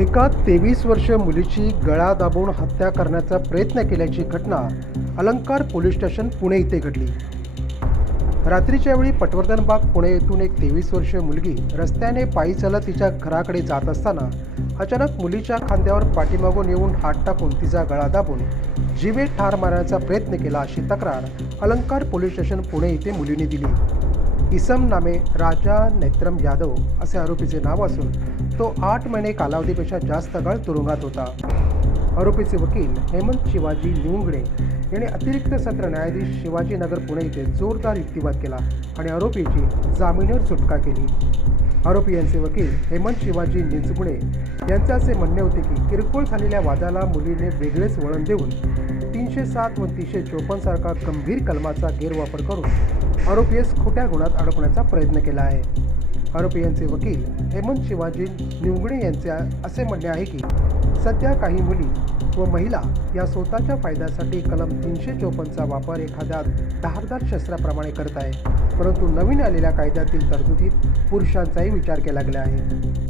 एका तेवीस वर्ष मुलीची गळा दाबून हत्या करण्याचा प्रयत्न केल्याची घटना अलंकार पोलीस स्टेशन पुणे इथे घडली. रात्रीच्या वेळी पटवर्धनबाग पुणे येथून एक तेवीस वर्षीय मुलगी रस्त्याने पायी चालत तिच्या घराकडे जात असताना अचानक मुलीच्या खांद्यावर पाठीमागून येऊन हात टाकून तिचा गळा दाबून जीवे ठार मारण्याचा प्रयत्न केला अशी तक्रार अलंकार पोलीस स्टेशन पुणे येथे मुलीने दिली. इसम नामे राजा नेत्रम यादव असे आरोपीचे नाव असून तो आठ महिने कालावधीपेक्षा जास्त काळ तुरुंगात होता. आरोपीचे वकील हेमंत शिवाजी लिंगडे यांनी अतिरिक्त सत्र न्यायाधीश शिवाजीनगर पुणे येथे जोरदार युक्तिवाद केला आणि आरोपीची जामिनीवर सुटका केली. आरोपी यांचे वकील हेमंत शिवाजी निजगुणे यांचे असे म्हणणे होते की किरकोळ झालेल्या वादाला मुलीने वेगळेच वळण देऊन तीनशे सात व तीनशे चोपन्न सारखा गंभीर कलमाचा गैरवापर करून आरोपीस खोट्या गुणात अडकवण्याचा प्रयत्न केला आहे. आरोपीयांचे वकील हेमंत शिवाजी निवगणे यांचे असे म्हणणे आहे की सध्या काही मुली व महिला या स्वतःच्या फायद्यासाठी कलम तीनशे चोपन्नचा वापर एखाद्या धारदार शस्त्राप्रमाणे करत आहे परंतु नवीन आलेल्या कायद्यातील तरतुदीत पुरुषांचाही विचार केला गेला आहे.